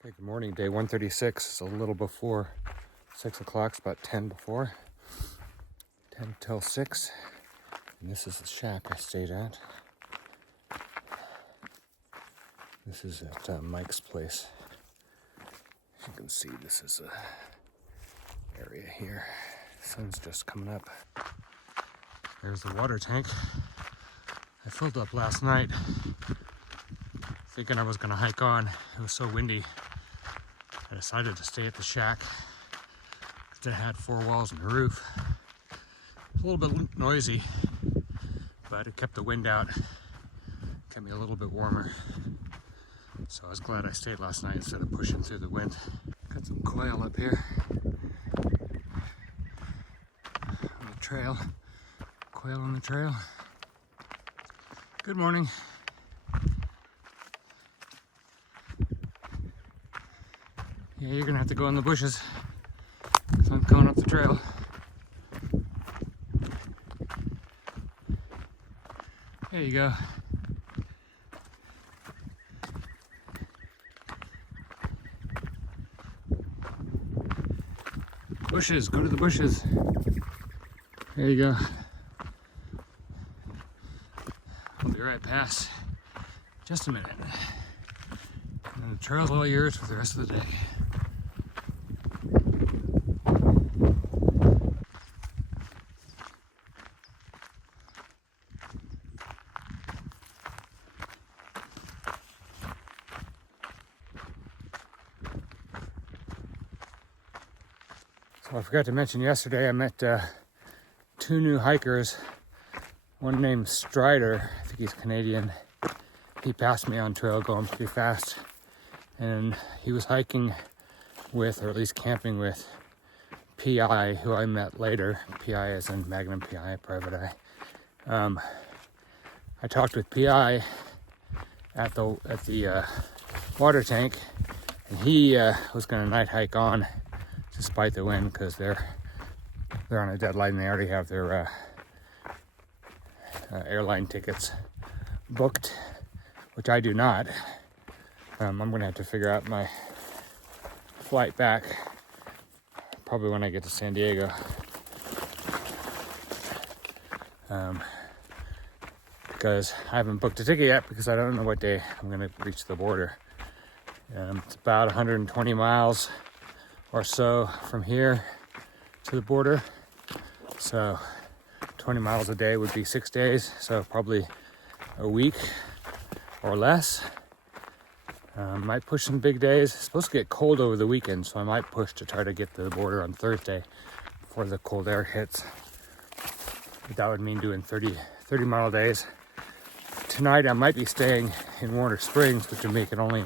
Okay, good morning. Day 136. It's a little before 6 o'clock. It's about 10 before. 10 till 6. And this is the shack I stayed at. This is at Mike's place. As you can see, this is a area here. The sun's just coming up. There's the water tank. I filled up last night thinking I was going to hike on. It was so windy. I decided to stay at the shack because it had 4 walls and a roof. It was a little bit noisy, but it kept the wind out, kept me a little bit warmer. So I was glad I stayed last night instead of pushing through the wind. Got some quail up here on the trail. Quail on the trail. Good morning. Yeah, you're gonna have to go in the bushes because I'm going up the trail. There you go. Bushes, go to the bushes. There you go. I'll be right past. Just a minute. And the trail's all yours for the rest of the day. So I forgot to mention yesterday I met 2 new hikers. One named Strider, I think he's Canadian. He passed me on trail going pretty fast. And he was hiking with, or at least camping with, PI, who I met later. PI as in Magnum PI, Private Eye. I talked with PI at the water tank, and he was going to night hike on despite the wind because they're on a deadline. They already have their airline tickets booked, which I do not. I'm going to have to figure out my flight back probably when I get to San Diego. Because I haven't booked a ticket yet because I don't know what day I'm going to reach the border. It's about 120 miles or so from here to the border. So 20 miles a day would be 6 days, so probably a week or less. Might push some big days. It's supposed to get cold over the weekend, so I might push to try to get to the border on Thursday before the cold air hits. But that would mean doing 30 mile days. Tonight I might be staying in Warner Springs, which would make it only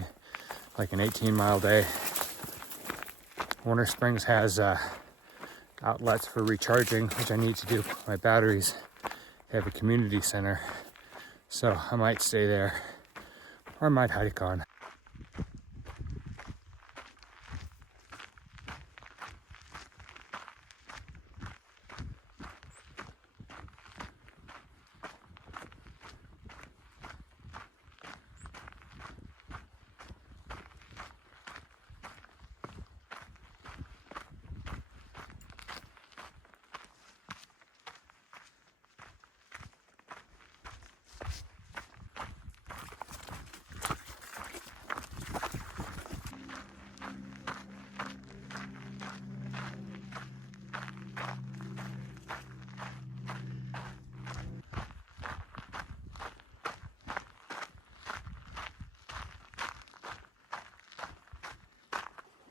like an 18-mile day. Warner Springs has outlets for recharging, which I need to do with my batteries. They have a community center, so I might stay there, or I might hike on.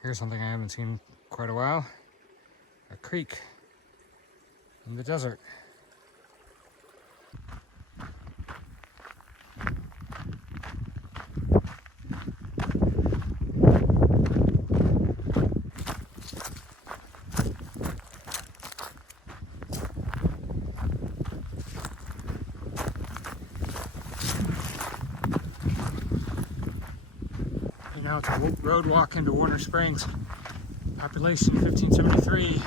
Here's something I haven't seen in quite a while. A creek in the desert. Now it's a road walk into Warner Springs. Population 1573,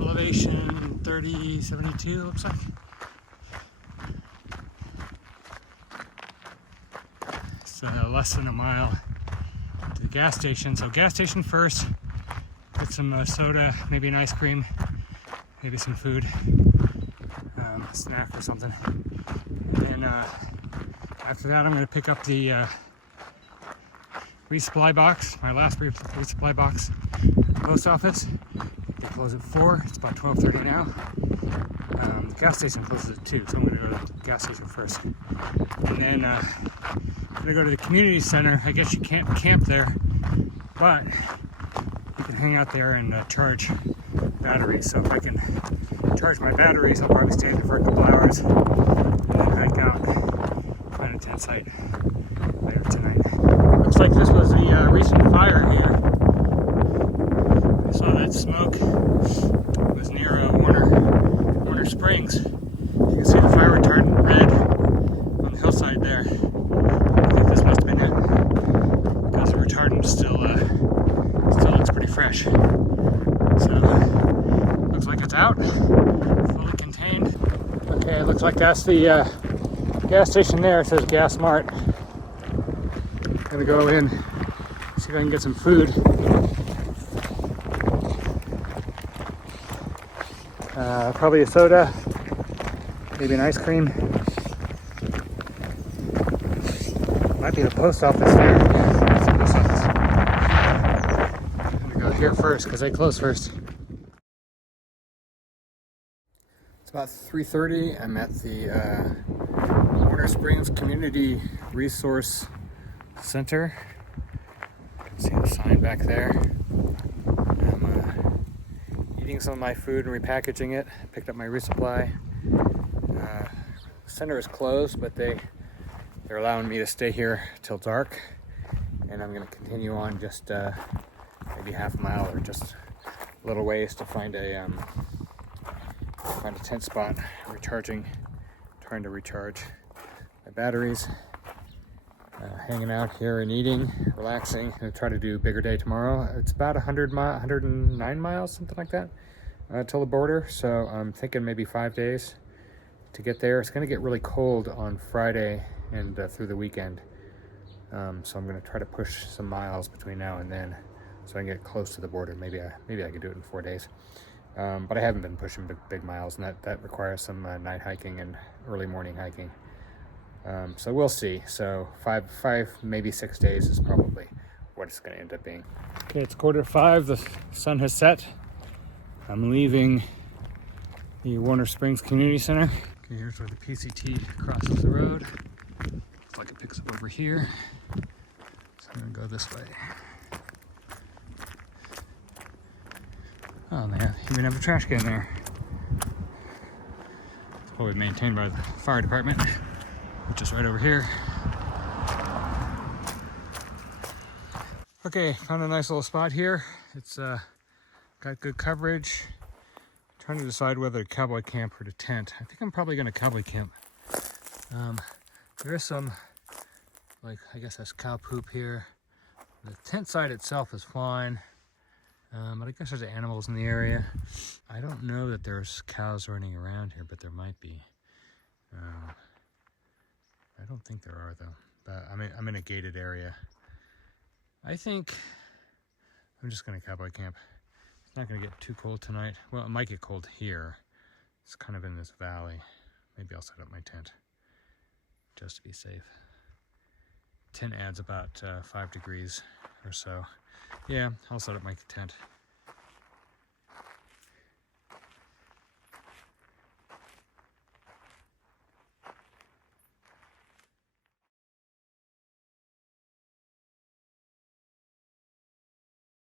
elevation 3072, looks like. It's less than a mile to the gas station. So gas station first, get some soda, maybe an ice cream, maybe some food, a snack or something. And then after that, I'm going to pick up the resupply box, my last resupply box, post office. They close at 4. It's about 12:30 now. The gas station closes at 2, so I'm going to go to the gas station first. And then I'm going to go to the community center. I guess you can't camp there, but you can hang out there and charge batteries. So if I can charge my batteries, I'll probably stay there for a couple hours and then hike out, find a tent site later tonight. Looks like this was the recent fire here. I saw that smoke. It was near Warner Springs. You can see the fire retardant red on the hillside there. I think this must have been it, because the retardant still looks pretty fresh. So looks like it's out, fully contained. Okay, it looks like that's the gas station there. It says Gas Mart. Gonna go in, see if I can get some food. Probably a soda, maybe an ice cream. Might be the post office there. Yeah, it's the post office. I'm gonna go here first because they close first. It's about 3:30. I'm at the Warner Springs Community Resource Center. You can see the sign back there. I'm eating some of my food and repackaging it. Picked up my resupply. The center is closed, but they're allowing me to stay here till dark, and I'm going to continue on just maybe half a mile or just a little ways to find a tent spot. Trying to recharge my batteries. Hanging out here and eating, relaxing. I'll try to do a bigger day tomorrow. It's about 109 miles, something like that, till the border. So I'm thinking maybe 5 days to get there. It's going to get really cold on Friday and through the weekend. So I'm going to try to push some miles between now and then so I can get close to the border. Maybe I could do it in 4 days. But I haven't been pushing big miles, and that requires some night hiking and early morning hiking. So we'll see. So five, maybe 6 days is probably what it's going to end up being. Okay, it's 4:45. The sun has set. I'm leaving the Warner Springs Community Center. Okay, here's where the PCT crosses the road. Looks like it picks up over here. So I'm going to go this way. Oh, they even have a trash can there. It's probably maintained by the fire department, which is right over here. Okay, found a nice little spot here. It's got good coverage. Trying to decide whether to cowboy camp or to tent. I think I'm probably going to cowboy camp. There is some, like, I guess that's cow poop here. The tent site itself is fine. But I guess there's animals in the area. I don't know that there's cows running around here, but there might be. I don't think there are, though. But I'm in a gated area. I think I'm just going to cowboy camp. It's not going to get too cold tonight. Well, it might get cold here. It's kind of in this valley. Maybe I'll set up my tent just to be safe. Tent adds about 5 degrees or so. Yeah, I'll set up my tent.